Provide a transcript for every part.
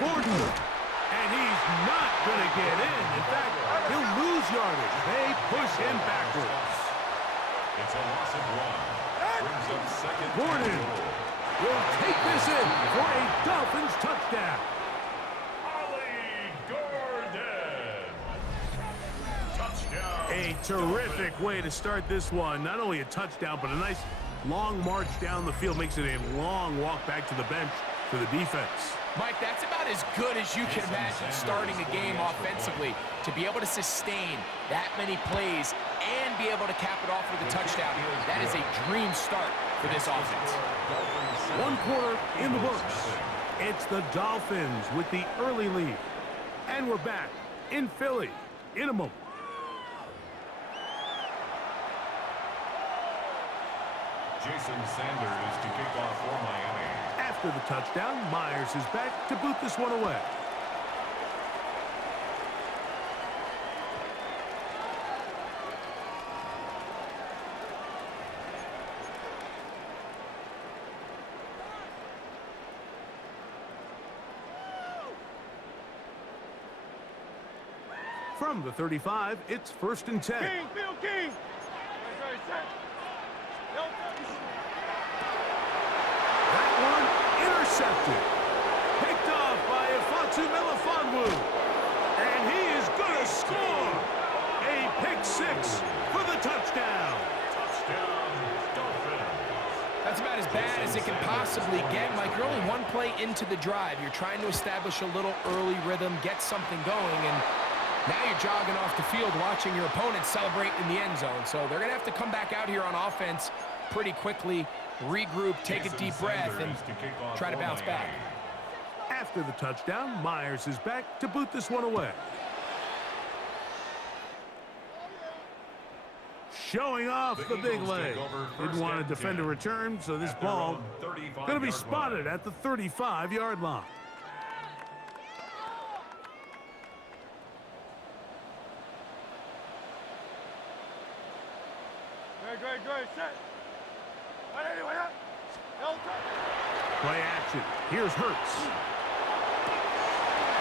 Gordon. And he's not going to get in. In fact, he'll lose yardage. They push him backwards. It's a loss of 1. Brings up second. Gordon will take this in for a Dolphins touchdown. A terrific way to start this one. Not only a touchdown, but a nice long march down the field. Makes it a long walk back to the bench for the defense. Mike, that's about as good as you can imagine starting a game offensively. To be able to sustain that many plays and be able to cap it off with a touchdown, that is a dream start for this offense. One quarter in the books. It's the Dolphins with the early lead. And we're back in Philly in a moment. Jason Sanders to kick off for Miami. After the touchdown, Myers is back to boot this one away. From the 35, it's 1st and 10. King, Bill King. That one intercepted. Picked off by Ifeatu Melifonwu. And he is going to score. A pick 6 for the touchdown. Touchdown, Dolphins. That's about as bad as it can possibly get, Mike. You're only one play into the drive. You're trying to establish a little early rhythm, get something going, and now you're jogging off the field watching your opponent celebrate in the end zone. So they're going to have to come back out here on offense pretty quickly, regroup, take a deep breath, and try to bounce back. After the touchdown, Myers is back to boot this one away. Showing off the big leg. Didn't want to defend a return, so this ball going to be spotted at the 35-yard line. Great, set. Play action. Here's Hurts.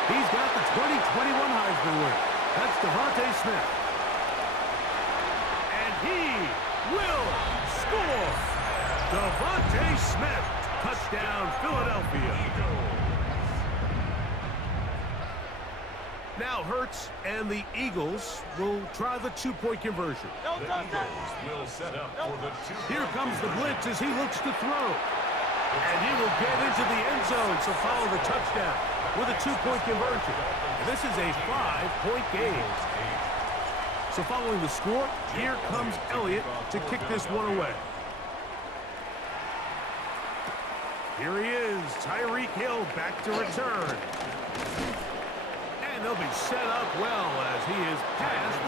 He's got the 2021 Heisman winner. That's Devontae Smith. And he will score. Devontae Smith. Touchdown, Philadelphia. Now Hurts and the Eagles will try the two-point conversion. The Eagles will set up for the two-point. Here comes the blitz as he looks to throw. And he will get into the end zone, so follow the touchdown with a two-point conversion. And this is a 5-point game. So following the score, here comes Elliott to kick this one away. Here he is, Tyreek Hill back to return. And they'll be set up well as he is passed.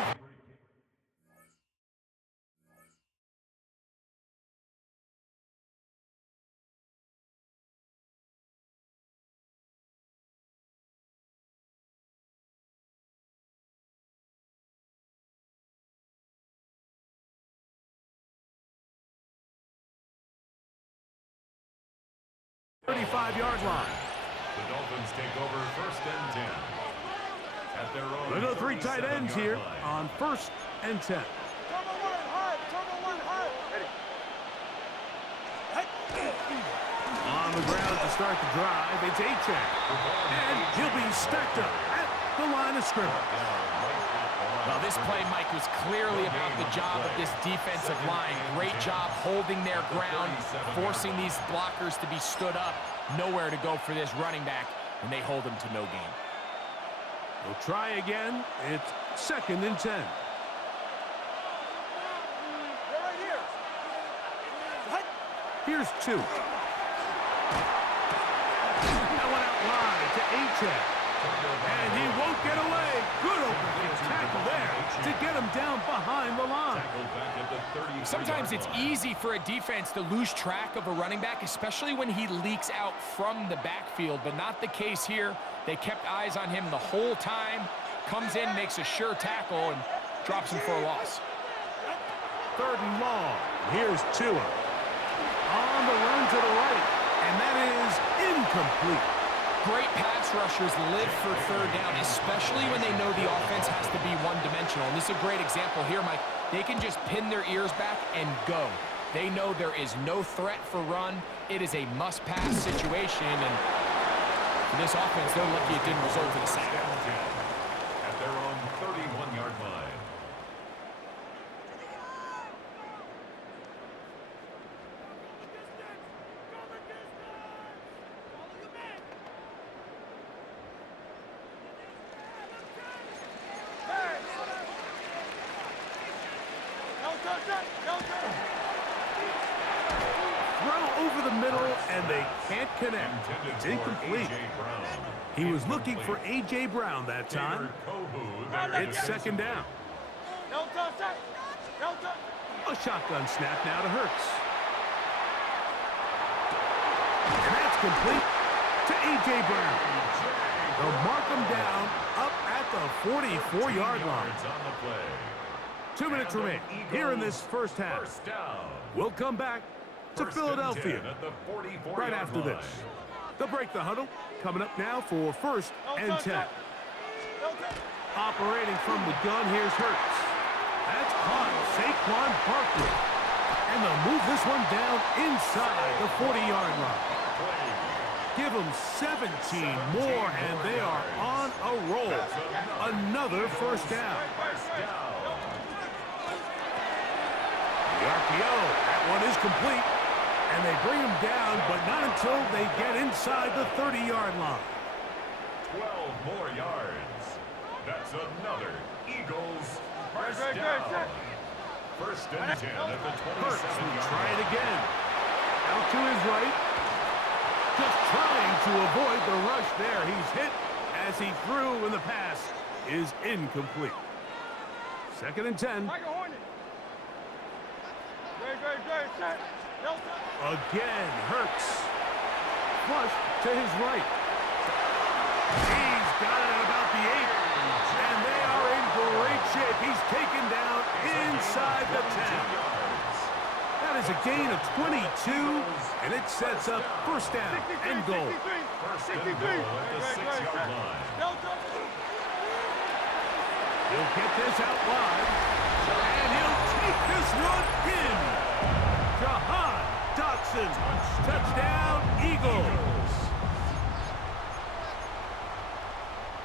The 35-yard line. The Dolphins take over 1st and 10. At their own We'll go 3 tight ends here line. on 1st and 10. On the ground to start the drive, it's Achane. And he'll be stacked up at the line of scrimmage. Well, this play, Mike, was clearly about the job of this defensive line. Great job holding their ground, forcing these blockers to be stood up. Nowhere to go for this running back, and they hold him to no gain. We'll try again. It's 2nd and 10. Here's 2. That one out wide to Achane. And he won't get away. Good open tackle there to get him down behind the line. Sometimes it's easy for a defense to lose track of a running back, especially when he leaks out from the backfield, but not the case here. They kept eyes on him the whole time. Comes in, makes a sure tackle, and drops him for a loss. 3rd and long. Here's Tua. On the run to the right, and that is incomplete. great pass rushers live for third down, especially when they know the offense has to be one-dimensional. And this is a great example here, Mike. They can just pin their ears back and go. They know there is no threat for run. It is a must-pass situation, and for this offense, they're lucky it didn't result in a sack. At their own 31-yard line. Throw over the middle, and they can't connect. It's incomplete. He was looking for A.J. Brown that time. It's second down. A shotgun snap now to Hurts. And that's complete to A.J. Brown. They'll mark him down up at the 44-yard line. 2 minutes remain here in this first half. We'll come back to Philadelphia right after this. They'll break the huddle. Coming up now for first and 10. Operating from the gun, here's Hurts. That's caught Saquon Barkley. And they'll move this one down inside the 40-yard line. Give them 17 more, and they are on a roll. Another first down. The RPO, that one is complete. And they bring him down, but not until they get inside the 30-yard line. 12 more yards. That's another Eagles first down. First and 10 at the 27-yard line. Hurts will try it again. Out to his right. Just trying to avoid the rush there. He's hit as he threw, and the pass is incomplete. Second and 10. Again, Hurts. Flush to his right. He's got it at about the 8. And they are in great shape. He's taken down inside the 10. That is a gain of 22, and it sets up first down and goal. First and goal at the 6-yard line. He'll get this out wide, and he'll take this one in. Jahan Dotson, touchdown, Eagles.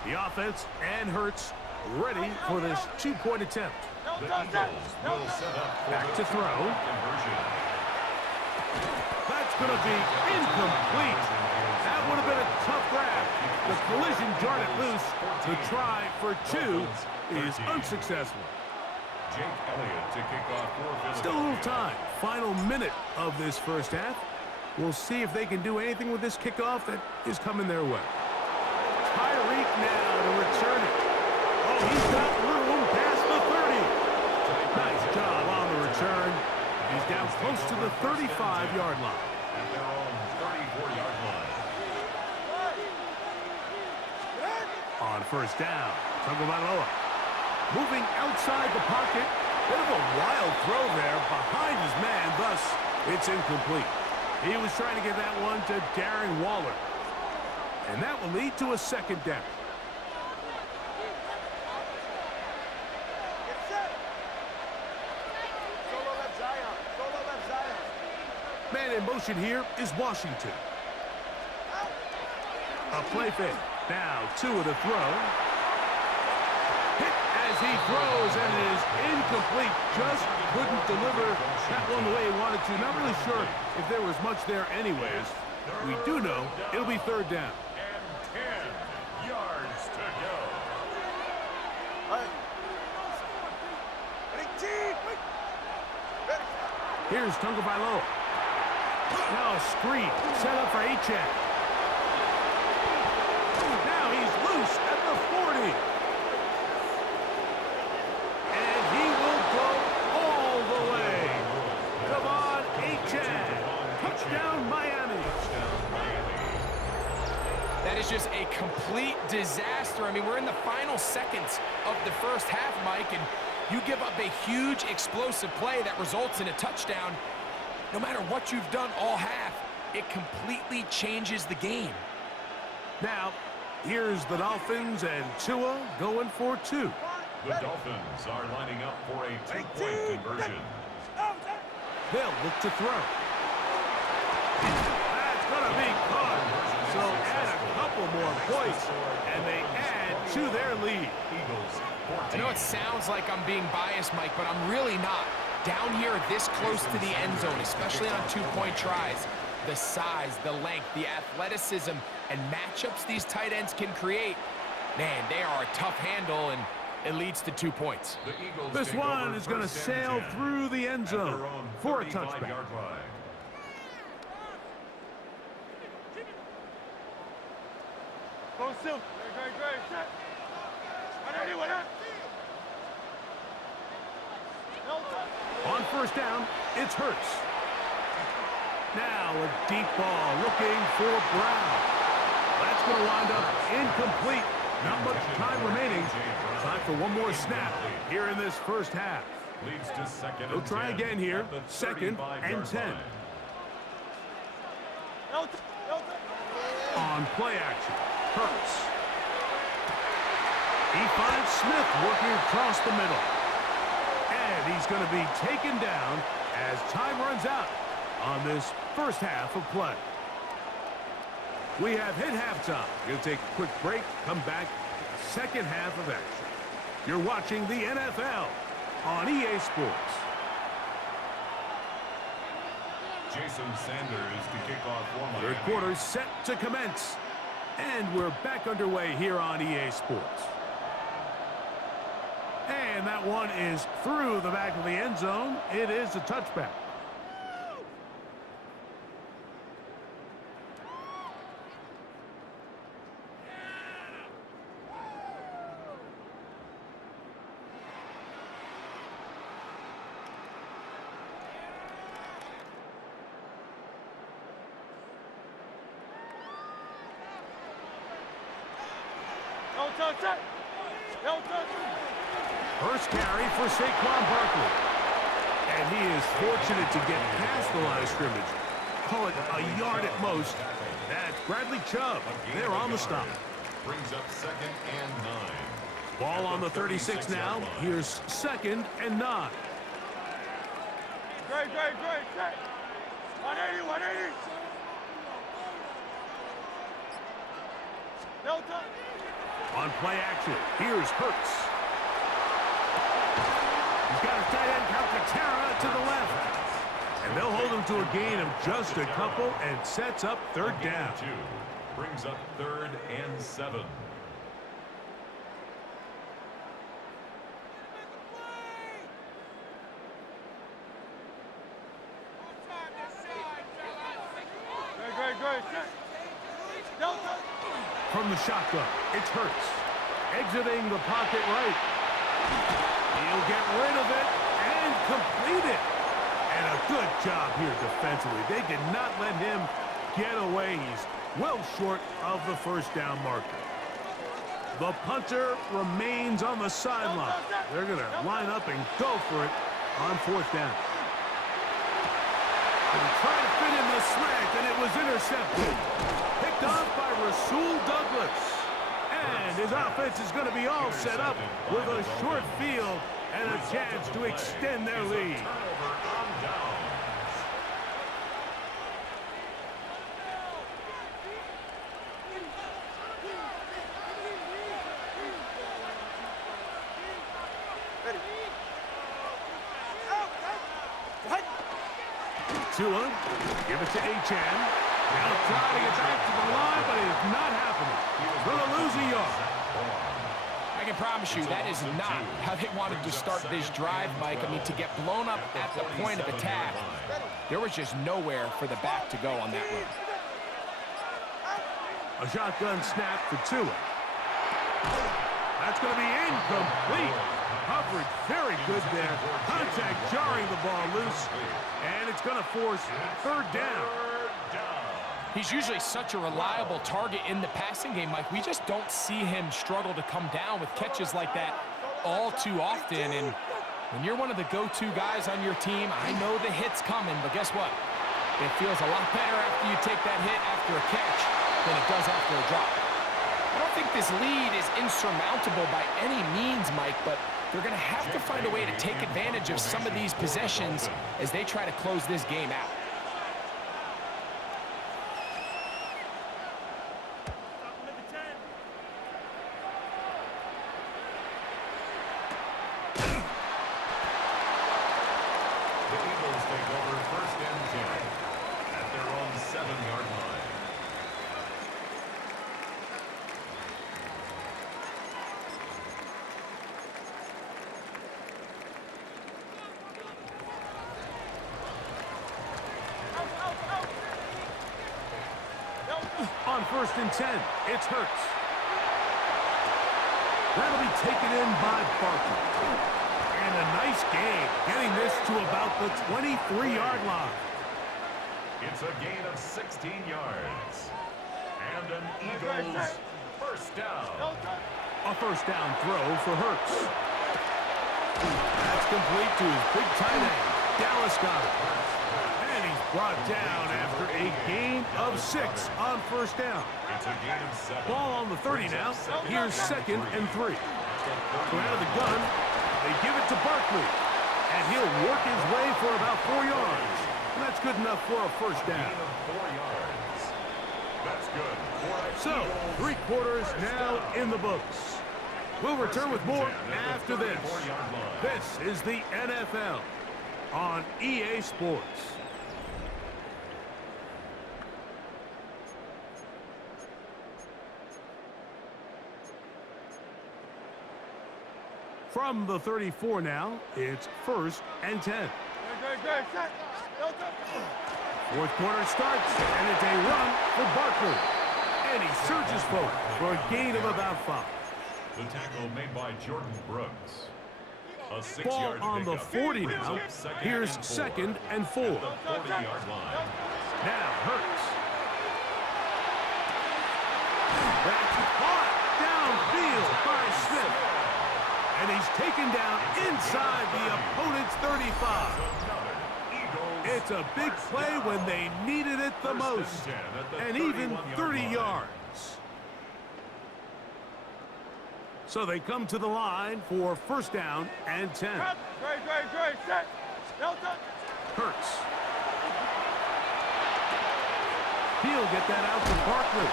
The offense and Hurts ready for this two-point attempt. The Eagles will set up for Back the to throw. conversion. That's going to be incomplete. That would have been a tough grab. The collision jarred it loose. The try for 2 is unsuccessful. Jake Elliott to kick off for Still a little time. Final minute of this first half. We'll see if they can do anything with this kickoff that is coming their way. Tyreek now to return it. Oh, he's got room past the 30. Nice job on the return. He's down close to the 35-yard line. At their own 34-yard line. On first down, Tagovailoa moving outside the pocket. Bit of a wild throw there behind his man, thus it's incomplete. He was trying to get that one to Darren Waller. And that will lead to a second down. Man in motion here is Washington. A play fake. Now 2 of the throw. Hit as he throws, and it is incomplete. Just couldn't deliver that one the way he wanted to. Not really sure if there was much there anyways. We do know it'll be third down. And 10 yards to go. Here's Tagovailoa. Now a screen set up for Achane. Now he's loose at the 40. And he will go all the way. Come on, Achane. Touchdown, Miami. That is just a complete disaster. I mean, we're in the final seconds of the first half, Mike, and you give up a huge explosive play that results in a touchdown. No matter what you've done all half, it completely changes the game. Now, here's the Dolphins and Tua going for two. The Dolphins are lining up for a two-point conversion. They'll look to throw. That's going to be caught. So add a couple more points, and they add to their lead. Eagles, I know it sounds like I'm being biased, Mike, but I'm really not. Down here this close to the end zone, especially on two-point tries, the size, the length, the athleticism, and matchups these tight ends can create, man, they are a tough handle, and it leads to 2 points. This one is going to sail through the end zone for a touchback. Go still. Great. Set. On first down, it's Hurts. Now a deep ball looking for Brown. That's going to wind up incomplete. Not much time remaining. Time for one more snap here in this first half. Leads to second. They'll try again here. Second and 10. On play action, Hurts. He finds Smith working across the middle. And he's going to be taken down as time runs out on this first half of play. We have hit halftime. We're going to take a quick break, come back to the second half of action. You're watching the NFL on EA Sports. Jason Sanders to kick off for Miami. Third quarter set to commence. And we're back underway here on EA Sports. And that one is through the back of the end zone. It is a touchback. First carry for Saquon Barkley. And he is fortunate to get past the line of scrimmage. Call it a yard at most. That's Bradley Chubb. They're on the stop. Brings up second and 9. Ball on the 36 now. Here's second and 9. Great. Set. 180. Delta. On play action, here's Hurts. He's got a tight end, Calcaterra, to the left. And they'll hold him to a gain of just a couple and sets up third down. Brings up third and 7. Great. Set. Delta. From the shotgun, it's Hurts. Exiting the pocket right. He'll get rid of it and complete it. And a good job here defensively. They did not let him get away. He's well short of the first down marker. The punter remains on the sideline. They're going to line up and go for it on fourth down. And trying to fit in the slant, and it was intercepted. Picked off by Rasul Douglas. And his offense is going to be all set up with a short field and a chance to extend their lead. Tua, give it to H.M. Now trying to get back to the line, but it is not happening. Going to lose a yard. I can promise you that is not how they wanted to start this drive, Mike. I mean, to get blown up at the point of attack, there was just nowhere for the back to go on that run. A shotgun snap for Tua. That's going to be incomplete. Coverage very good there. Contact jarring the ball loose. And it's going to force third down. He's usually such a reliable target in the passing game, Mike. We just don't see him struggle to come down with catches like that all too often. And when you're one of the go-to guys on your team, I know the hit's coming, but guess what? It feels a lot better after you take that hit after a catch than it does after a drop. think this lead is insurmountable by any means, Mike, but they're going to have to find a way to take advantage of some of these possessions as they try to close this game out. On 1st and 10, it's Hurts. That'll be taken in by Barkley. And a nice gain, getting this to about the 23-yard line. It's a gain of 16 yards. And an Eagles first down. A first down throw for Hurts. That's complete to his big tight end, Dallas Goedert. And he's brought down after a gain of 6 on first down. It's a gain of 7. Ball on the 30 now. Here's 2nd and 3. So out of the gun, they give it to Barkley. And he'll work his way for about 4 yards. And that's good enough for a first down. 4 yards. That's good. So, 3 quarters now in the books. We'll return with more after this. This is the NFL on EA Sports. From the 34 now, it's 1st and 10. Fourth quarter starts, and it's a run for Barkley. And he surges forward for a gain of about 5. The tackle made by Jordan Brooks. A 6-yard Ball on the 40 now. Here's 2nd and 4. The 40-yard line. Now Hurts. That's caught downfield by Smith. And he's taken down inside the opponent's 35. It's a big play when they needed it the most. And even 30 yards. So they come to the line for first down and 10. Hurts. He'll get that out to Barkley.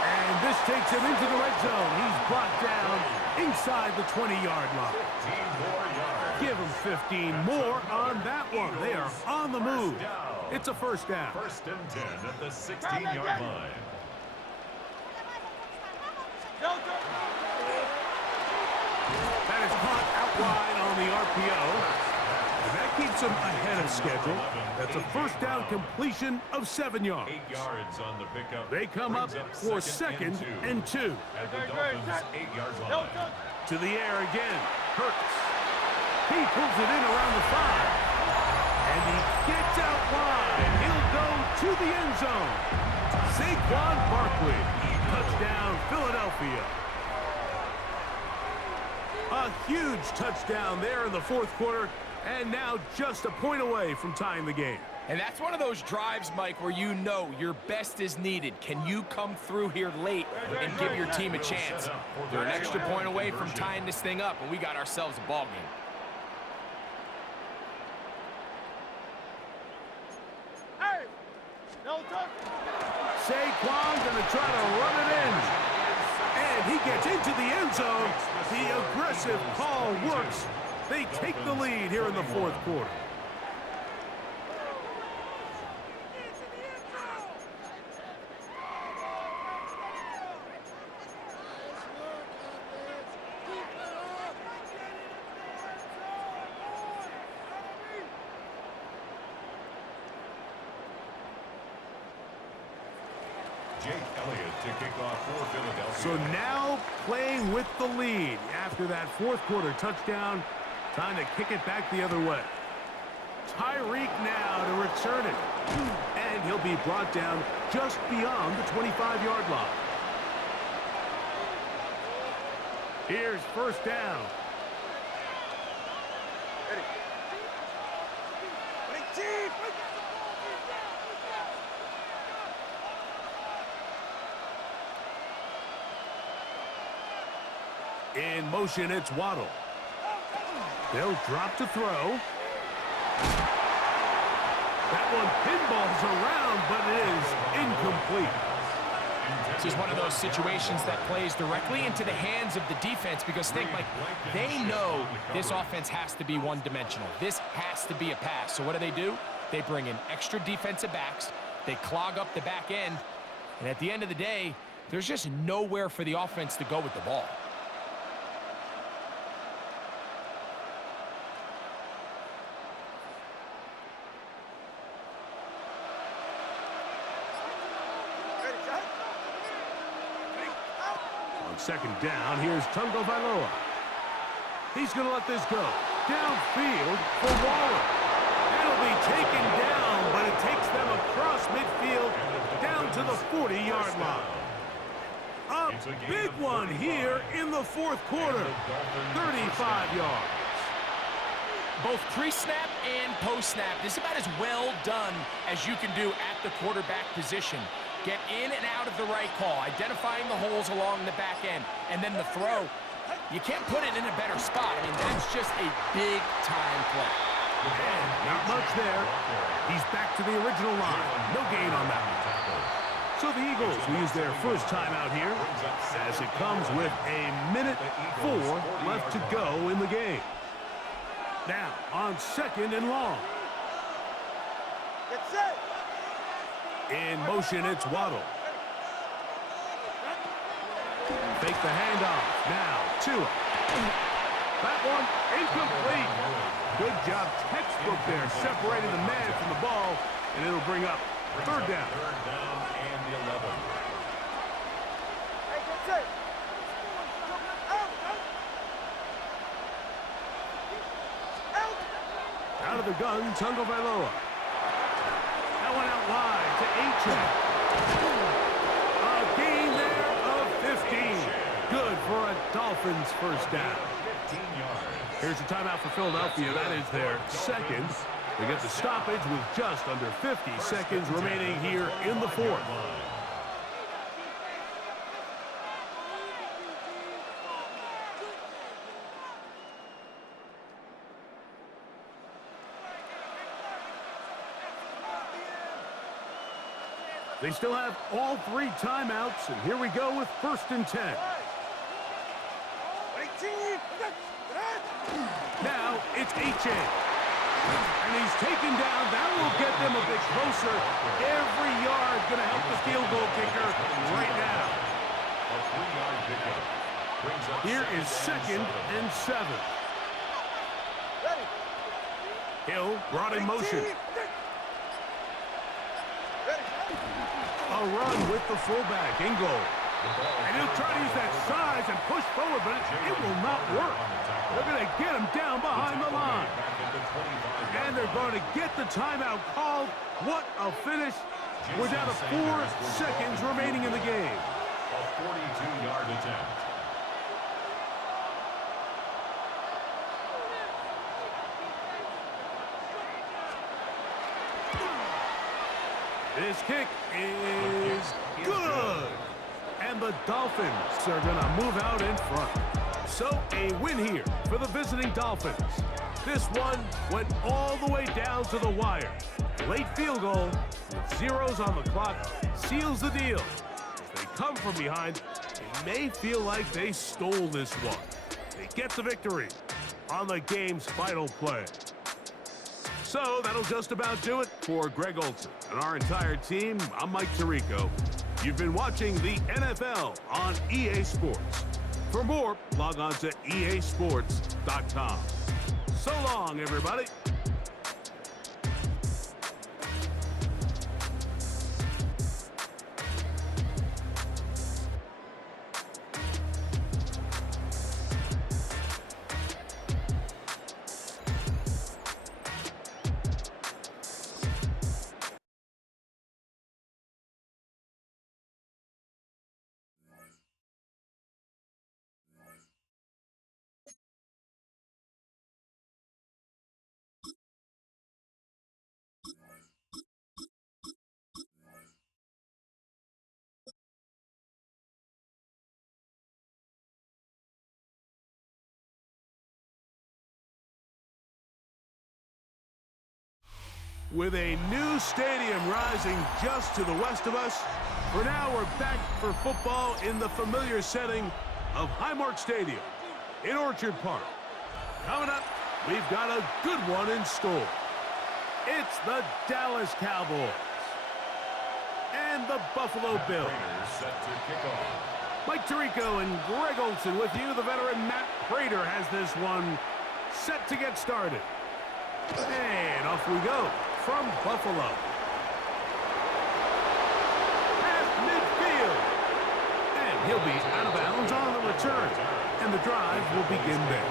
And this takes him into the red zone. He's brought down inside the 20-yard line. Give him 15 more on that one. They are on the move. It's a first down. 1st and 10 at the 16-yard line. That is caught out wide on the RPO. And that keeps him ahead of schedule. That's a first down completion of 7 yards. 8 yards on the pickup. They come up for 2nd and 2. At the Dolphins' 8-yard line. To the air again. Hurts. He pulls it in around the 5. And he gets out wide. He'll go to the end zone. Saquon Barkley. Touchdown, Philadelphia. A huge touchdown there in the 4th quarter. And now just a point away from tying the game. And that's one of those drives, Mike, where you know your best is needed. Can you come through here late and give your team a chance? They're an extra point away from tying this thing up, and we got ourselves a ball game. Saquon going to try to run it in. And he gets into the end zone. The aggressive call works. They take the lead here in the 4th quarter. Jake Elliott to kick off for Philadelphia. So now playing with the lead after that 4th quarter touchdown. Time to kick it back the other way. Tyreek now to return it. And he'll be brought down just beyond the 25-yard line. Here's first down. In motion, it's Waddle. They'll drop to throw. That one pinballs around, but it is incomplete. This is one of those situations that plays directly into the hands of the defense because think, like, they know this offense has to be one-dimensional. This has to be a pass. So what do? They bring in extra defensive backs. They clog up the back end. And at the end of the day, there's just nowhere for the offense to go with the ball. Second down, here's Tungo Vailoa. He's going to let this go. Downfield for Waller. It'll be taken down, but it takes them across midfield down to the 40-yard line. A big one here in the fourth quarter. 35 yards. Both pre-snap and post-snap. This is about as well done as you can do at the quarterback position. Get in and out of the right call, identifying the holes along the back end, and then the throw. You can't put it in a better spot. I mean, that's just a big-time play. And not much there. He's back to the original line. No gain on that one. So the Eagles will use their first timeout here as it comes with a minute 4 left to go in the game. Now on second and long. Get set. In motion, it's Waddle. Fake the handoff. Now, Tua. That one, incomplete. Good job, textbook there, separating the man from the ball, and it'll bring up third down. Third down and the 11. Hey, get set. Out of the gun, Tungo Vailoa. That one out wide to Achane. A gain there of 15. Good for a Dolphins first down. 15 yards. Here's the timeout for Philadelphia. That is their second. They get the stoppage with just under 50 seconds remaining here in the fourth. They still have all 3 timeouts, and here we go with first and 10. Now it's Achane. And he's taken down. That will get them a bit closer. Every yard going to help the field goal kicker right now. A 3-yard pickup. Brings up Here is second and 7. Hill brought in motion. A run with the fullback, Ingold. And he'll try to use that size and push forward, but it will not work. They're going to get him down behind the line. And they're going to get the timeout called. What a finish. We're down to 4 seconds remaining in the game. a 42-yard attempt. This kick is good. And the Dolphins are going to move out in front. So a win here for the visiting Dolphins. This one went all the way down to the wire. Late field goal with zeros on the clock seals the deal. As they come from behind, they may feel like they stole this one. They get the victory on the game's final play. So that'll just about do it for Greg Olson and our entire team. I'm Mike Tirico. You've been watching the NFL on EA Sports. For more, log on to easports.com. So long, everybody. With a new stadium rising just to the west of us, for now we're back for football in the familiar setting of Highmark Stadium in Orchard Park. Coming up, we've got a good one in store. It's the Dallas Cowboys and the Buffalo Bills. Set to kick off. Mike Tirico and Greg Olson with you. The veteran Matt Prater has this one set to get started. And off we go from Buffalo. Half midfield. And he'll be out of bounds on the return. And the drive will begin there.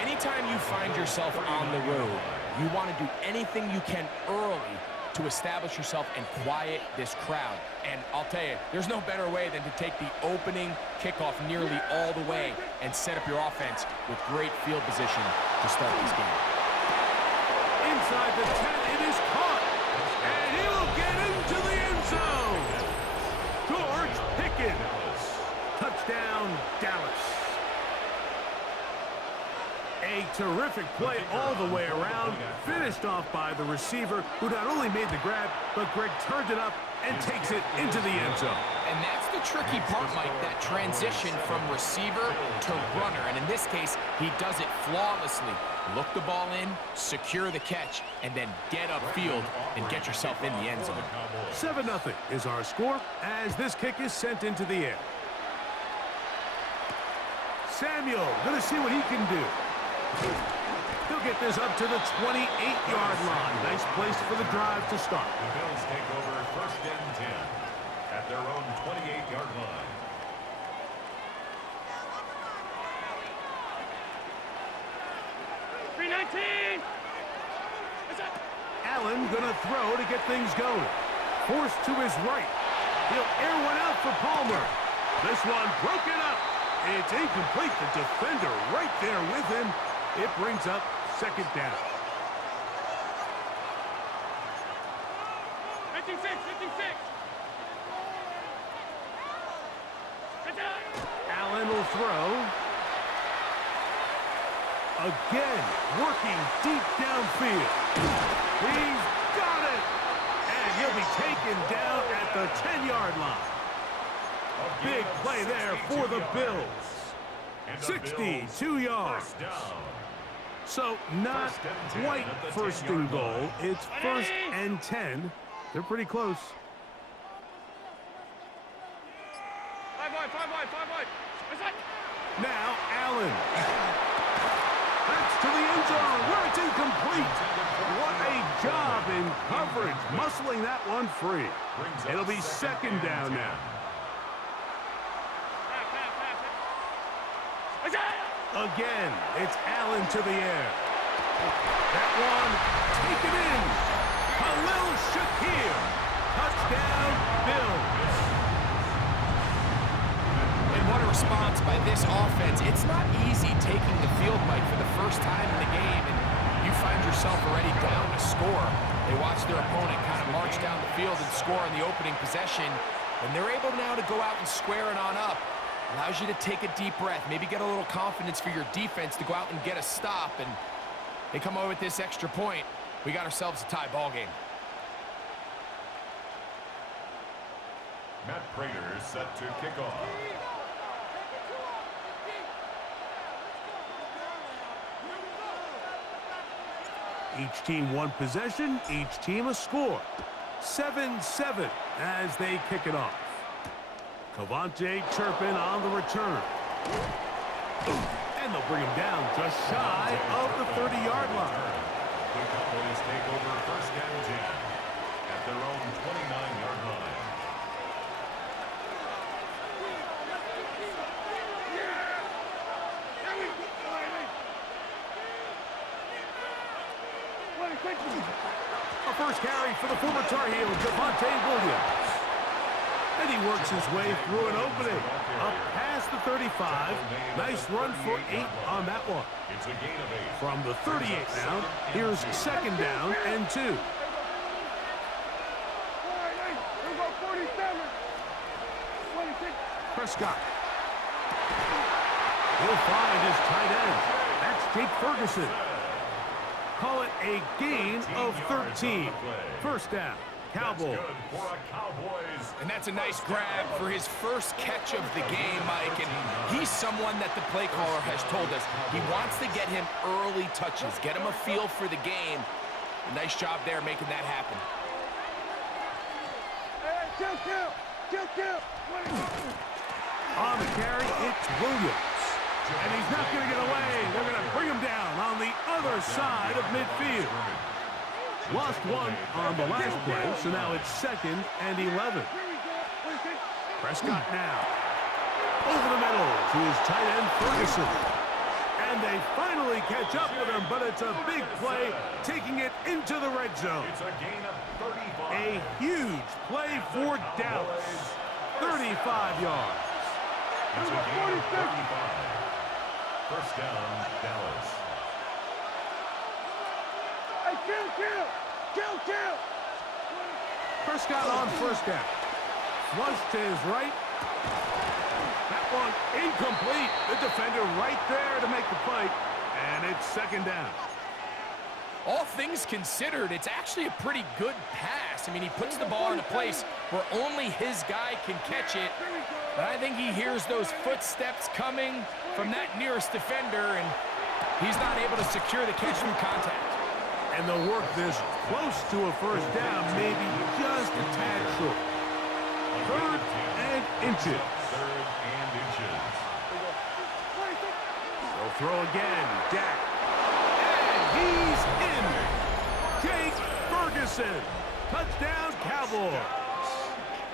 Anytime you find yourself on the road, you want to do anything you can early to establish yourself and quiet this crowd. And I'll tell you, there's no better way than to take the opening kickoff nearly all the way and set up your offense with great field position to start this game. Inside the 10, it is caught. And he will get into the end zone. George Pickens. Touchdown, Dallas. A terrific play all the way around, finished off by the receiver, who not only made the grab, but Greg turned it up and takes it into the end zone. And that's the tricky part, Mike, that transition from receiver to runner. And in this case, he does it flawlessly. Look the ball in, secure the catch, and then get upfield and get yourself in the end zone. 7-0 is our score as this kick is sent into the air. Samuel going to see what he can do. He'll get this up to the 28-yard line. Nice place for the drive to start. The Bills take over 1st and 10 at their own 28-yard line. Allen gonna throw to get things going. Forced to his right. He'll air one out for Palmer. This one broken up. It's incomplete. The defender right there with him. It brings up 2nd down. 56. Allen will throw. Again, working deep downfield. He's got it. And he'll be taken down at the 10-yard line. Big play there for the Bills. 62 yards. So not quite 1st and goal. It's 1st and 10. They're pretty close. 5 wide. Now Allen. That's to the end zone where it's incomplete. What a job in coverage, muscling that one free. It'll be 2nd down now. Again, it's Allen to the air. That one, taken in. Khalil Shakir. Touchdown, Bills. And what a response by this offense. It's not easy taking the field, Mike, for the first time in the game, and you find yourself already down to score. They watch their opponent kind of march down the field and score on the opening possession, and they're able now to go out and square it on up. Allows you to take a deep breath, maybe get a little confidence for your defense to go out and get a stop, and they come away with this extra point. We got ourselves a tie ball game. Matt Prater set to kick off. Each team one possession, each team a score. 7-7 as they kick it off. Cavante Turpin on the return. And they'll bring him down just shy of the 30-yard line. The Cowboys take over 1st and 10 at their own 29-yard line. A first carry for the former Tar Heel, Javonte Williams. And he works his way through an opening. Up past the 35. Nice run for 8 on that one. It's a gain of 8. From the 38 now, here's 2nd down and 2. Prescott. He'll find his tight end. That's Jake Ferguson. Call it a gain of 13. First down, Cowboys. And that's a nice grab for his first catch of the game, Mike. And he's someone that the play caller has told us he wants to get him early touches, get him a feel for the game. A nice job there making that happen. On the carry, it's Williams. And he's not going to get away. They're going to bring him down on the other side of midfield. Lost one on the last play, so now it's 2nd and 11. Prescott now. Over the middle to his tight end, Ferguson. And they finally catch up with him, but it's a big play, taking it into the red zone. It's a gain of 35. A huge play for Dallas. 35 yards. It's a gain of 35. First down, Dallas. Kill! Prescott on first down. Flush to his right. That one incomplete. The defender right there to make the play. And it's 2nd down. All things considered, it's actually a pretty good pass. I mean, he puts the ball in a place where only his guy can catch it. But I think he hears those footsteps coming from that nearest defender, and he's not able to secure the catch through contact. And they'll work this close to a first down, maybe just a tad short. 3rd and inches. 3rd and inches. They'll throw again. Dak. And he's in. Jake Ferguson. Touchdown, Cowboys.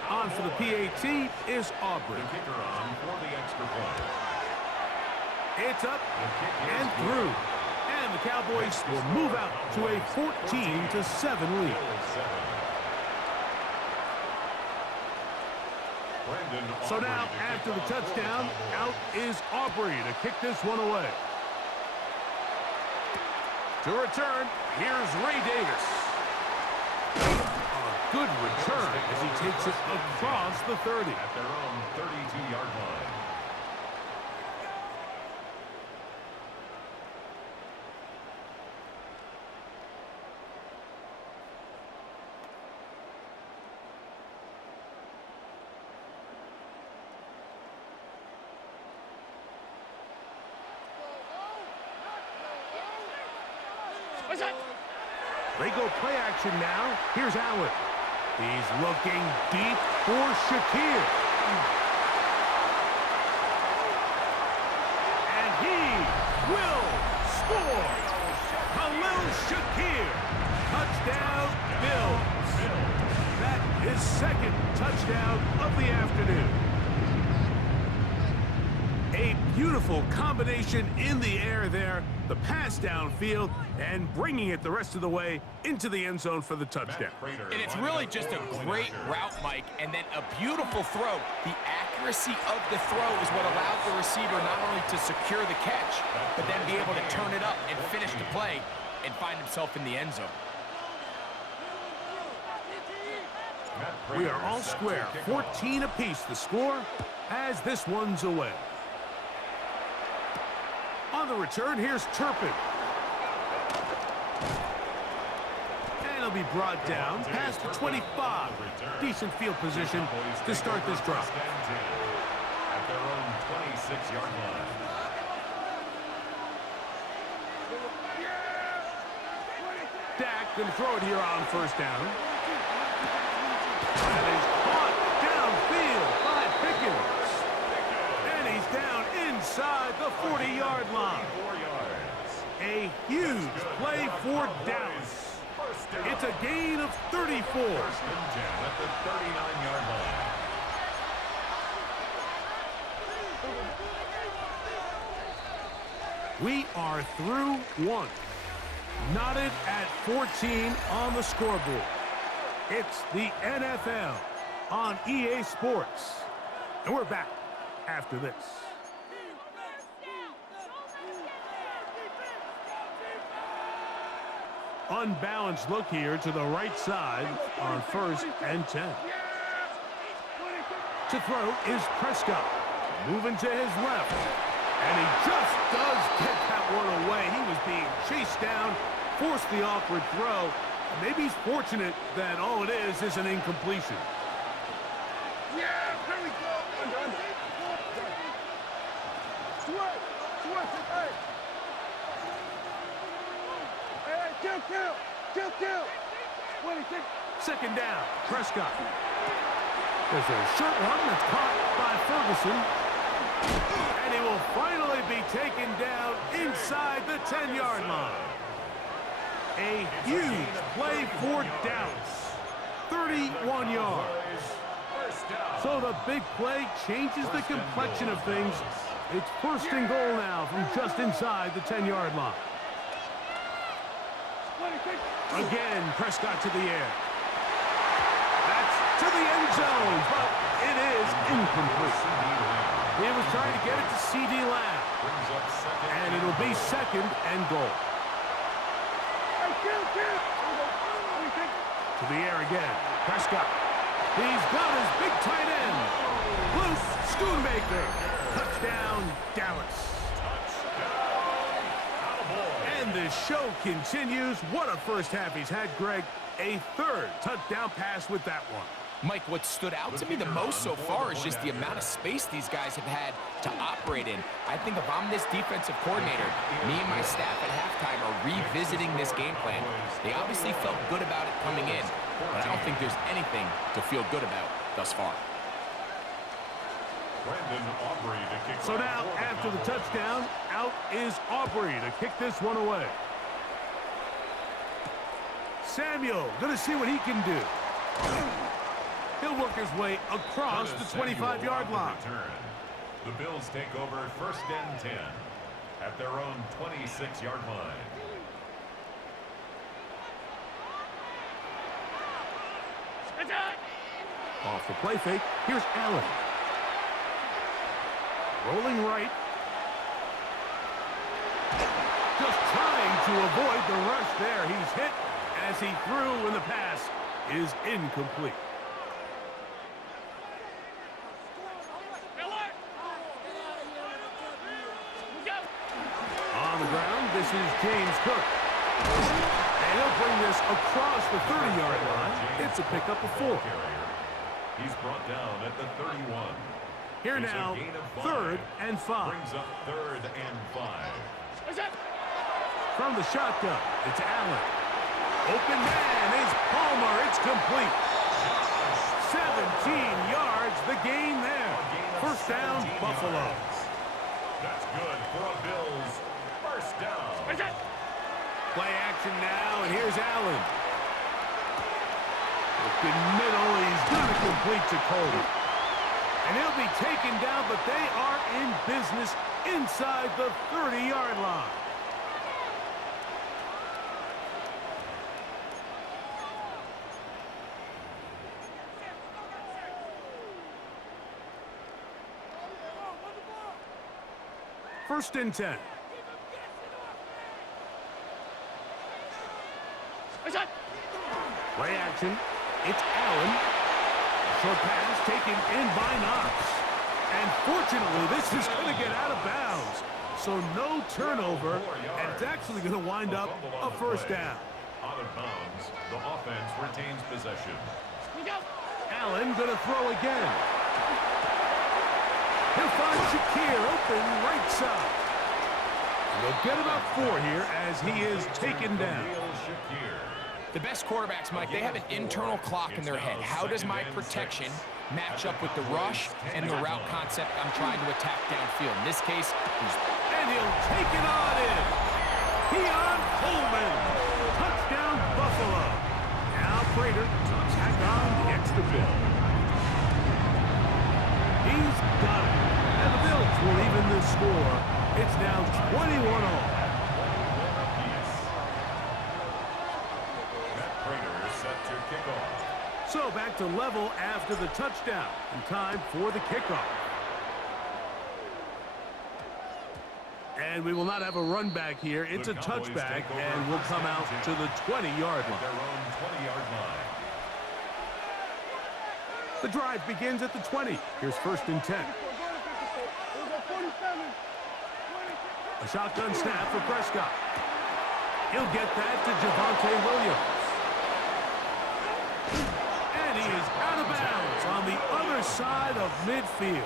On for the PAT is Aubrey. The kicker on for the extra point. It's up and through. And the Cowboys will move out to a 14-7 lead. So now, after the touchdown, out is Aubrey to kick this one away. To return, here's Ray Davis. A good return as he takes it across the 30. At their own 32-yard line. They go play action now. Here's Allen. He's looking deep for Shakir. And he will score. Khalil Shakir. Touchdown, Bills. That is 2nd touchdown of the afternoon. A beautiful combination in the air there. The pass downfield and bringing it the rest of the way into the end zone for the touchdown. And it's really just a great route, Mike, and then a beautiful throw. The accuracy of the throw is what allowed the receiver not only to secure the catch, but then be able to turn it up and finish the play and find himself in the end zone. We are all square, 14 apiece the score as this one's away. On the return, here's Turpin. And he'll be brought down past the 25. Decent field position to start this drive. At their own 26-yard line. Dak going to throw it here on first down. That is caught downfield by Pickens. And he's down inside the 40-yard line. A huge play for Dallas. It's a gain of 34. First and 10 at the 39-yard line. We are through one. Knotted at 14 on the scoreboard. It's the NFL on EA Sports. And we're back after this. Unbalanced look here to the right side on 1st and 10. To throw is Prescott. Moving to his left. And he just does get that one away. He was being chased down forced the awkward throw. Maybe he's fortunate that all it is an incompletion. Yeah, there we go. Hey, kill. What do you think? Second down, Prescott. There's a short one that's caught by Ferguson. And he will finally be taken down inside the 10-yard line. A huge play for Dallas. 31 yards. So the big play changes the complexion of things. It's first and goal now from just inside the 10-yard line. Again, Prescott to the air. That's to the end zone, but it is incomplete. He was trying to get it to C.D. Lamb. And it'll be second and goal. To the air again. Prescott. He's got his big tight end. Luke Schoonmaker. Touchdown, Dallas. And the show continues. What a first half he's had, Greg. A third touchdown pass with that one. Mike, what stood out to me the most so far is just the amount of space these guys have had to operate in. I think if I'm this defensive coordinator, me and my staff at halftime are revisiting this game plan. They obviously felt good about it coming in, but I don't think there's anything to feel good about thus far. So now, after the touchdown, out is Aubrey to kick this one away. Samuel, going to see what he can do. He'll work his way across the 25-yard line. The Bills take over first and 10 at their own 26-yard line. Off the play fake. Here's Allen. Rolling right. Just trying to avoid the rush there. He's hit as he threw, and the pass is incomplete. On the ground, this is James Cook. And he'll bring this across the 30-yard line. It's a pickup of 4. He's brought down at the 31. Here now, 3rd and 5. Brings up 3rd and 5. From the shotgun, it's Allen. Open man is Palmer. It's complete. 17 yards, the gain there. First down, Buffalo. That's good for a Bills first down. Play action now, and here's Allen. Open middle, he's going to complete to Cole. And he'll be taken down, but they are in business inside the 30-yard line. First and 10. Play action. It's Allen. Short pass taken in by Knox. And fortunately, this is going to get out of bounds. So no turnover, and it's actually going to wind up a first down. Out of bounds, the offense retains possession. Allen going to throw again. He'll find Shakir open right side. They'll get about 4 here as he is taken down. The best quarterbacks, Mike, they have an internal clock in their head. How does my protection match up with the rush and the route concept I'm trying to attack downfield? In this case, and he'll take it on in. Keon Coleman. Touchdown, Buffalo. Now Prater tack on the extra bill. He's got it. And the Bills will even the score. It's now 21-all. So back to level after the touchdown. And time for the kickoff. And we will not have a run back here. It's a touchback, and we'll come out to the 20-yard line. Their own 20-yard line. The drive begins at the 20. Here's first and 10. A shotgun snap for Prescott. He'll get that to Javonte Williams. And he is out of bounds on the other side of midfield.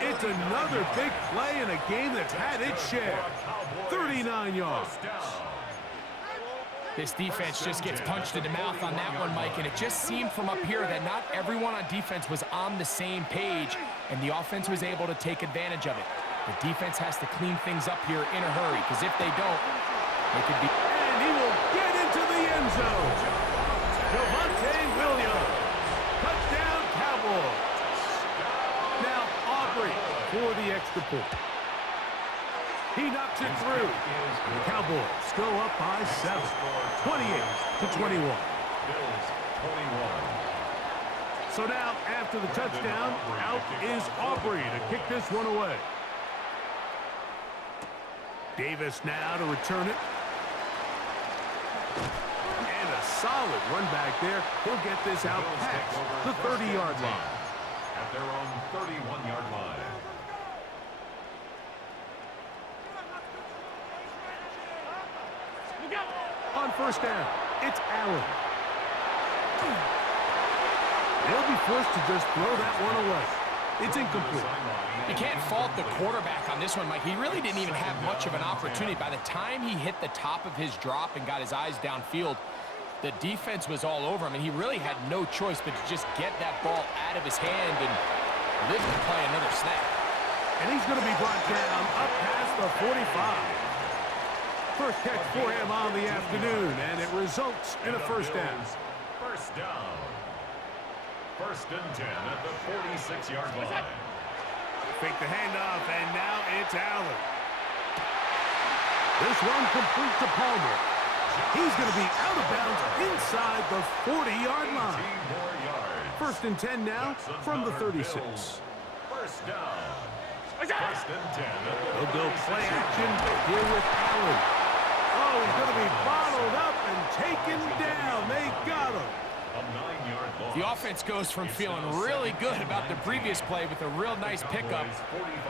It's another big play in a game that's had its share. 39 yards. This defense just gets punched in the mouth on that one, Mike, and it just seemed from up here that not everyone on defense was on the same page, and the offense was able to take advantage of it. The defense has to clean things up here in a hurry, because if they don't, they could be... And he will get into the end zone. Javonte Williams. Touchdown, Cowboys. Now Aubrey for the extra point. He knocks it through. The Cowboys go up by 7, 28-21. So now, after the touchdown, out is Aubrey to kick this one away. Davis now to return it. And a solid run back there. He'll get this out past the 30-yard line. At their own 31-yard line. On first down, it's Allen. They'll be forced to just throw that one away. It's incomplete. You can't fault the quarterback on this one, Mike. He really didn't even have much of an opportunity. By the time he hit the top of his drop and got his eyes downfield, the defense was all over him, and he really had no choice but to just get that ball out of his hand and live to play another snap. And he's going to be brought down up past the 45. First catch for him on the afternoon, and it results in a first down. First down. First and 10 at the 46-yard line. Fake the handoff, and now it's Allen. This one complete to Palmer. He's going to be out of bounds inside the 40-yard line. First and 10 now from the 36. First down. First and 10. They'll go play action here with Allen. Oh, he's going to be bottled up and taken down. They got him. A 9-yard loss. The offense goes from feeling really good about the previous play with a real nice pickup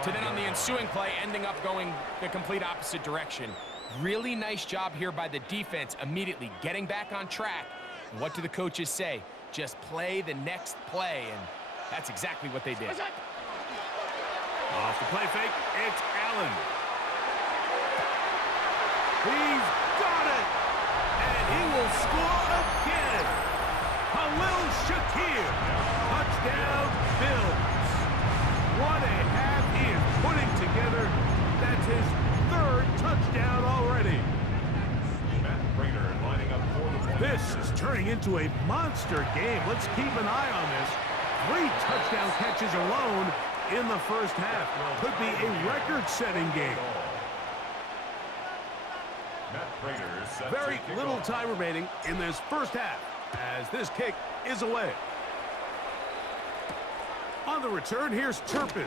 to then on the ensuing play ending up going the complete opposite direction. Really nice job here by the defense immediately getting back on track. And what do the coaches say? Just play the next play, and that's exactly what they did. Off the play fake, it's Allen. He's got it, and he will score again. Khalil Shakir, touchdown Bills. What a half he is putting together. That's his third touchdown already. Matt Prater lining up for the point. This is turning into a monster game. Let's keep an eye on this. 3 touchdown catches alone in the first half. Could be a record-setting game. Very little time remaining in this first half as this kick is away. On the return, here's Turpin.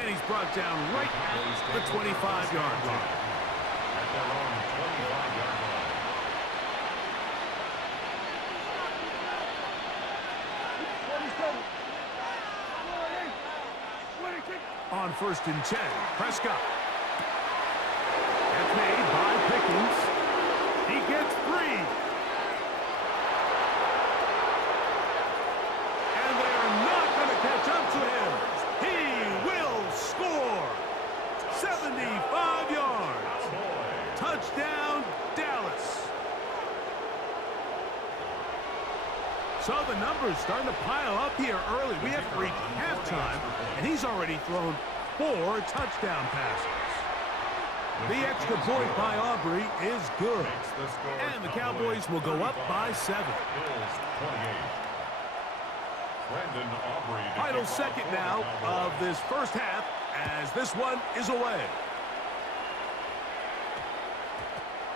And he's brought down right at the 25-yard line. At their own 25-yard line. On first and 10, Prescott. That's made by Pickens. He gets 3. And they are not going to catch up to him. He will score. 75 yards. Touchdown, Dallas. So the numbers starting to pile up here early. We have reached halftime, and he's already thrown 4 touchdown passes. The extra point by Aubrey is good. And the Cowboys will go up by 7. Final second now of this first half as this one is away.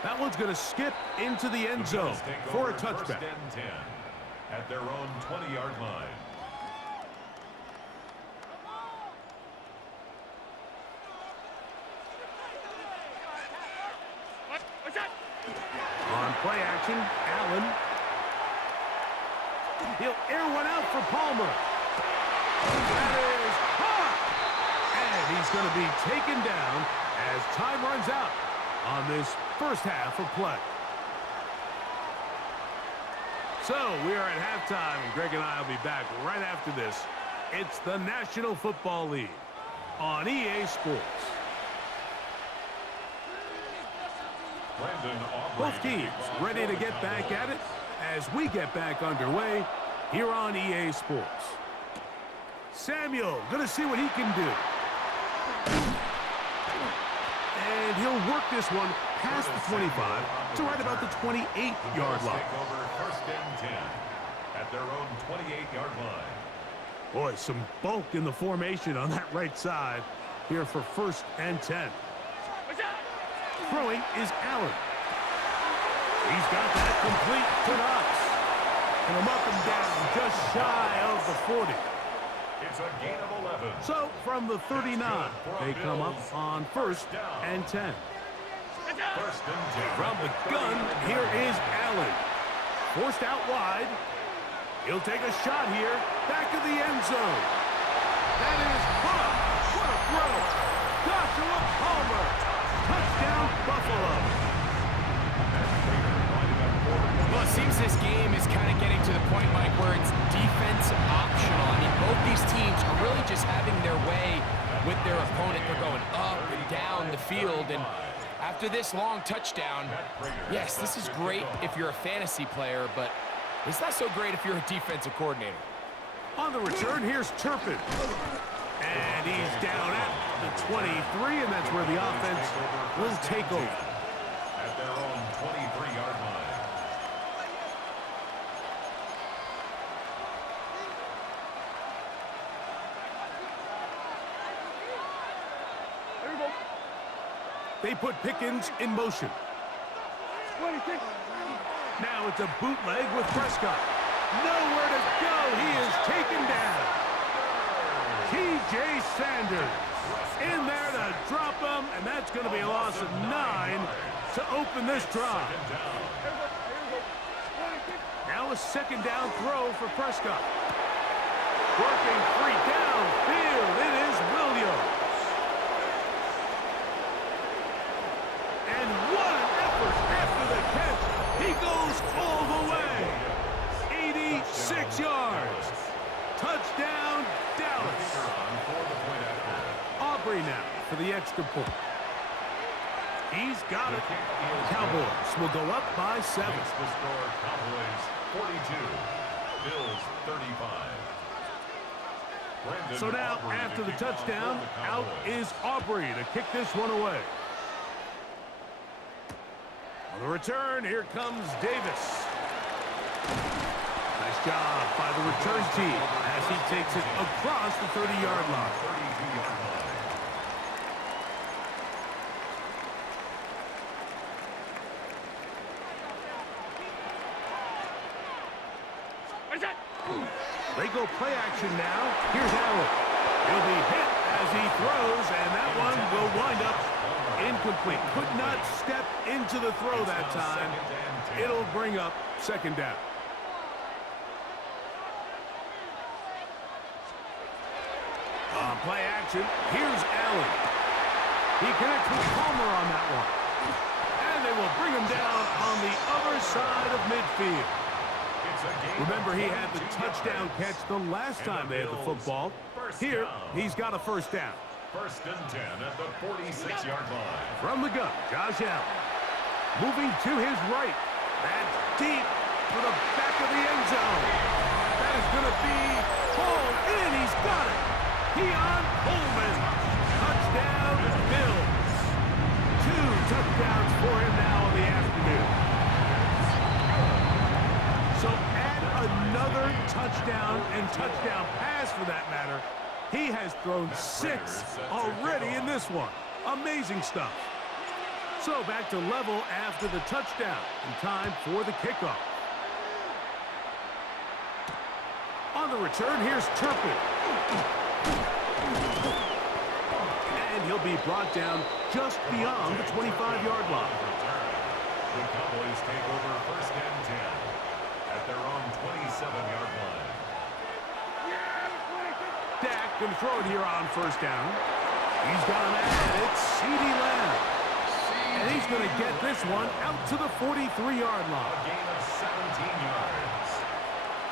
That one's going to skip into the end zone for a touchback. At their own 20-yard line. On play action, Allen. He'll air one out for Palmer. That is caught. And he's going to be taken down as time runs out. on this first half of play. So we are at halftime, and Greg and I will be back right after this. It's the National Football League on EA Sports. Both teams ready to get back at it as we get back underway here on EA Sports. Samuel going to see what he can do. And he'll work this one past the 25 to right about the 28-yard line. First and 10 at their own 28-yard line. Boy, some bulk in the formation on that right side here for first and 10. Throwing is Allen. He's got that complete to Knox. And I'm up and down just shy of the 40. It's a gain of 11. So from the 39, they come up on first and 10. First and 10. From the gun, here is Allen. Forced out wide. He'll take a shot here. Back of the end zone. That is caught. What a throw. Joshua Palmer. Touchdown, Buffalo. Well, it seems this game is kind of getting to the point, Mike, where it's defense optional. I mean, both these teams are really just having their way with their opponent. They're going up and down the field, and after this long touchdown, yes, this is great if you're a fantasy player, but it's not so great if you're a defensive coordinator. On the return, here's Turpin. And he's down at the 23, and that's where the offense will take over. At their own 23-yard line. They put Pickens in motion. Now it's a bootleg with Prescott. Nowhere to go. He is taken down. T.J. Sanders in there to drop him, and that's going to be a loss of 9 to open this drive. Now a second down throw for Prescott. Working free downfield. It is Williams. And what an effort after the catch. He goes all the way. 86 yards. Touchdown, Dallas. Aubrey now for the extra point. He's got it. Cowboys will go up by 7. The score, Cowboys 42, Bills 35. So now, after the touchdown, out is Aubrey to kick this one away. On the return, here comes Davis. Nice job by the return team as he takes it across the 30-yard line. 32-yard line. They go play action now. Here's Allen. He'll be hit as he throws, and that one will wind up incomplete. Could not step into the throw that time. It'll bring up second down. On play action, here's Allen. He connects with Palmer on that one. And they will bring him down on the other side of midfield. Remember, he had the touchdown catch the last time they had the football. Here, he's got a first down. First and 10 at the 46-yard line. From the gun, Josh Allen. Moving to his right. That's deep for the back of the end zone. That is going to be hauled in. He's got it. Keon Coleman. Touchdown, Bills. 2 touchdowns for him now in the afternoon. So add another touchdown and touchdown pass for that matter. He has thrown 6 already in this one. Amazing stuff. So back to level after the touchdown and time for the kickoff. On the return, here's Turpin. And he'll be brought down just beyond the 25-yard line. The Cowboys take over first and 10 at their own 27-yard line. Dak can throw it here on first down. He's got him at it. It's CeeDee Lamb. And he's going to get this one out to the 43-yard line. A gain of 17 yards.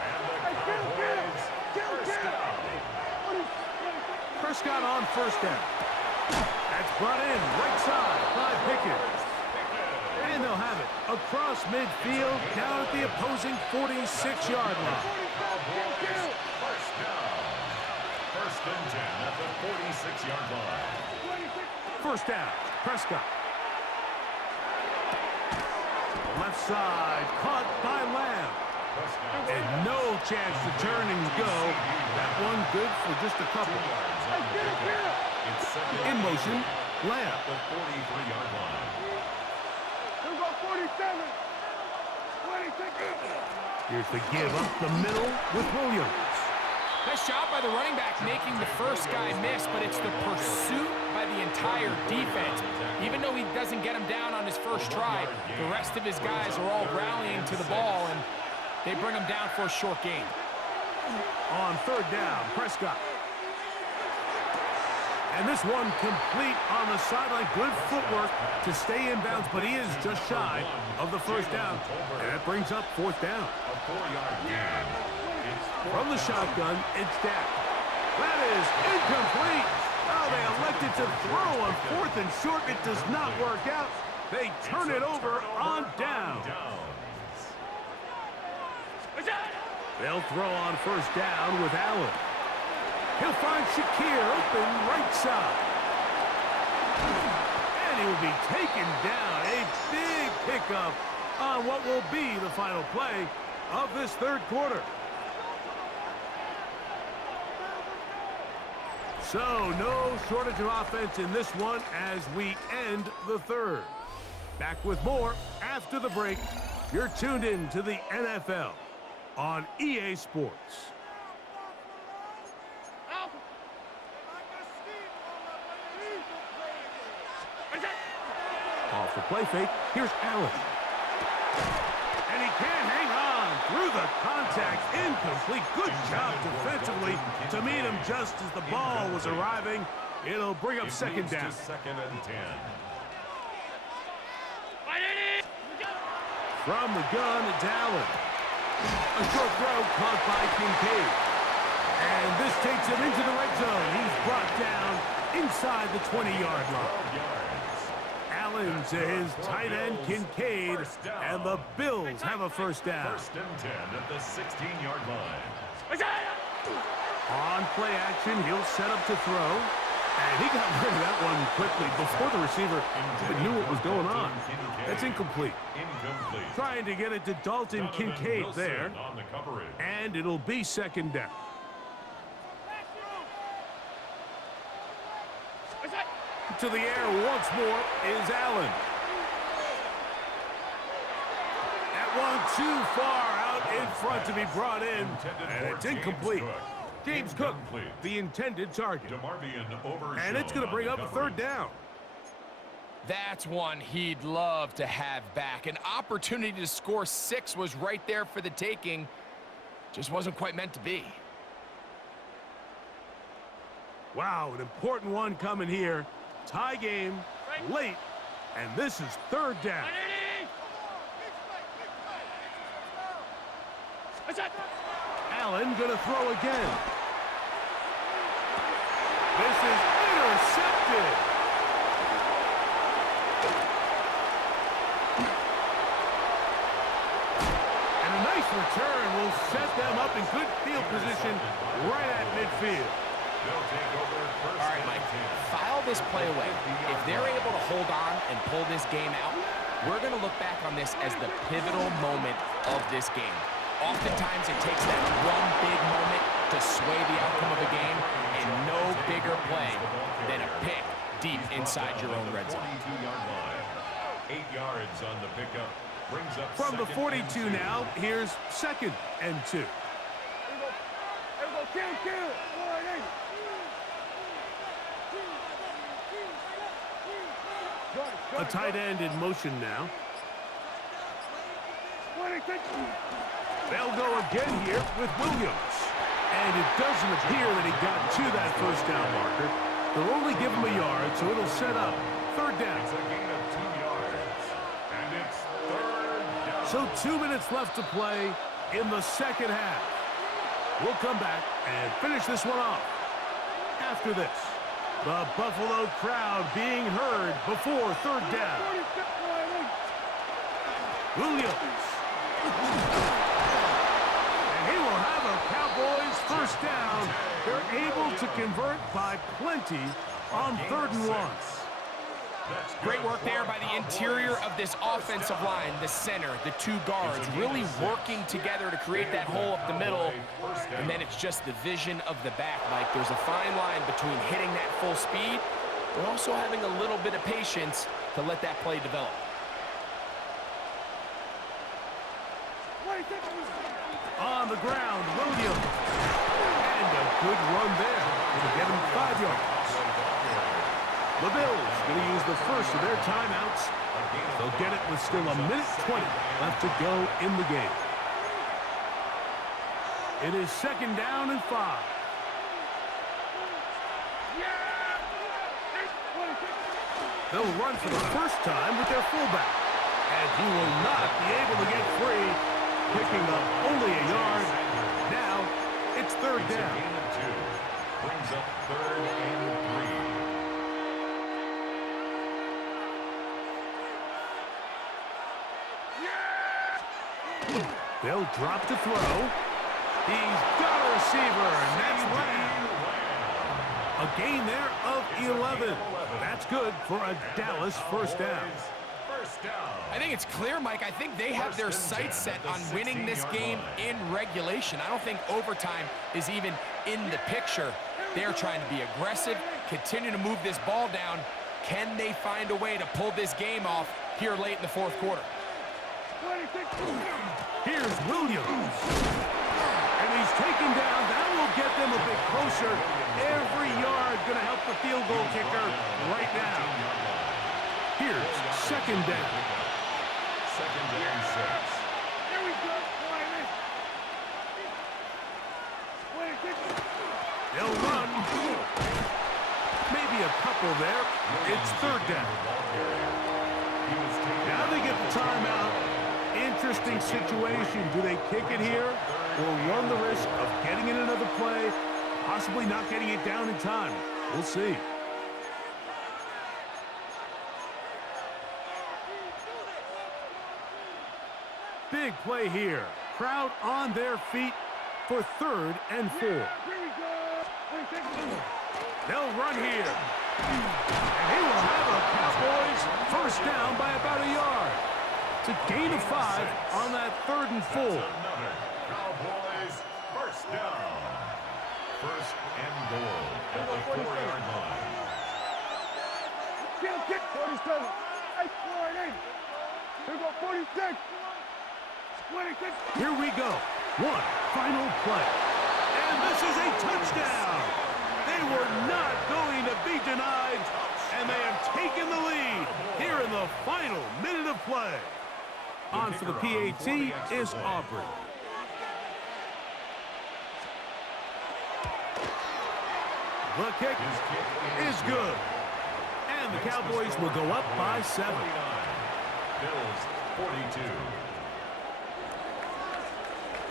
And the Cowboys first down. Prescott on first down. That's brought in right side by Pickett. And they'll have it across midfield down at the opposing 46-yard line. Cowboys first down. First and 10 at the 46-yard line. First down, Prescott. Left side, caught by Lamb. And no chance to turn and go. That one good for just a couple. In motion, Lamb. The 43-yard line. 47. 26. Here's the give up the middle with Williams. Nice job by the running back making the first guy miss, but it's the pursuit by the entire defense. Even though he doesn't get him down on his first try, the rest of his guys are all rallying to the ball, and they bring him down for a short gain. On third down, Prescott. And this one complete on the sideline. Good footwork to stay in bounds, but he is just shy of the first down. And that brings up fourth down. A 4-yard gain. From the shotgun, it's Dak. That is incomplete. Oh, they elected to throw on fourth and short. It does not work out. They turn it over on down. They'll throw on first down with Allen. He'll find Shakir open right side. And he will be taken down. A big pickup on what will be the final play of this third quarter. So, no shortage of offense in this one as we end the third. Back with more after the break. You're tuned in to the NFL on EA Sports. Off the play fake, here's Allen. And he can't hang on through the contact. Incomplete. Good job defensively to meet him just as the ball was arriving. It'll bring up second down. Second and 10. From the gun, it's Allen. A short throw caught by Kincaid. And this takes him into the red zone. He's brought down inside the 20-yard line. Allen to his tight end, Kincaid, and the Bills have a first down. First and 10 at the 16-yard line. On play action, he'll set up to throw. And he got rid of that one quickly before the receiver even knew what was going on. That's incomplete. Trying to get it to Dalton Kincaid there. And it'll be second down. To the air once more is Allen. That one too far out in front to be brought in, and it's incomplete. James Cook, the intended target. And it's going to bring up a third down. That's one he'd love to have back. An opportunity to score 6 was right there for the taking. Just wasn't quite meant to be. Wow, an important one coming here. Tie game, late, and this is third down. Allen gonna throw again. This is intercepted. And a nice return will set them up in good field position right at midfield. All right, Mike, file this play away. If they're able to hold on and pull this game out, we're going to look back on this as the pivotal moment of this game. Oftentimes, it takes that one big moment to sway the outcome of a game, and no bigger play than a pick deep inside your own red zone. 8 yards on the pickup. Brings up from the 42 now, here's second and 2. A tight end in motion now. They'll go again here with Williams. And it doesn't appear that he got to that first down marker. They'll only give him a yard, so it'll set up third down. It's a gain of 2 yards. So 2 minutes left to play in the second half. We'll come back and finish this one off. After this, the Buffalo crowd being heard before third down. Williams. And he will have a Cowboys first down. They're able to convert by plenty on 3rd and 1. Great work there by the interior of this offensive line, the center, the 2 guards, really working together to create that hole up the middle. And then it's just the vision of the back, Mike. There's a fine line between hitting that full speed, but also having a little bit of patience to let that play develop. On the ground, Williams. And a good run there. It'll get him 5 yards. The Bills going to use the first of their timeouts. They'll get it with still 1:20 left to go in the game. It is 2nd down and 5. They'll run for the first time with their fullback. And he will not be able to get free, picking up only a yard. Now it's 3rd down. Brings up 3rd and 3. They'll drop to throw. He's got a receiver, and that's Lamb. A gain there of 11. That's good for a Dallas first down. I think it's clear, Mike. I think they have their sights set on winning this game in regulation. I don't think overtime is even in the picture. They're trying to be aggressive, continue to move this ball down. Can they find a way to pull this game off here late in the 4th quarter? Here's Williams. And he's taken down. That will get them a bit closer. Every yard going to help the field goal kicker right now. Here's 2nd down. 2nd and 6. Here we go. They'll run. Maybe a couple there. It's 3rd down. Now they get the timeout. Interesting situation. Do they kick it here or run the risk of getting in another play, possibly not getting it down in time? We'll see. Big play here. Crowd on their feet for 3rd and 4. They'll run here. And he will have a Cowboys first down by about a yard. It's a gain of 5 on that 3rd and 4. Another Cowboys first down. 1st and goal at the 4-yard line. Kick 47. 8-4-8. Here we go 46. 26. Here we go. One final play. And this is a touchdown. They were not going to be denied, and they have taken the lead here in the final minute of play. On for the PAT is Aubrey. The kick is good. And the Cowboys will go up by 7. Bills 42.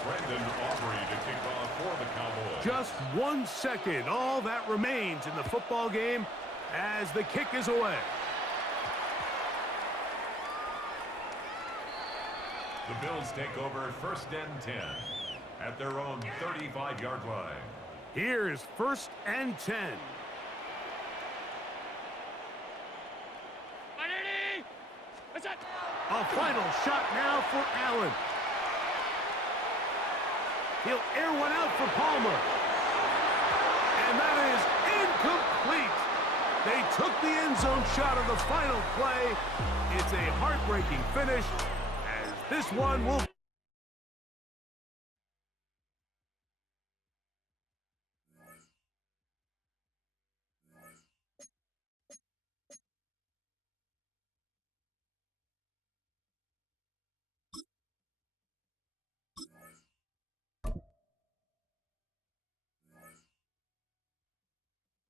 Brendan Aubrey to kick off for the Cowboys. Just 1 second. All that remains in the football game as the kick is away. The Bills take over 1st and 10 at their own 35-yard line. Here's 1st and 10. A final shot now for Allen. He'll air one out for Palmer. And that is incomplete. They took the end zone shot of the final play. It's a heartbreaking finish as this one will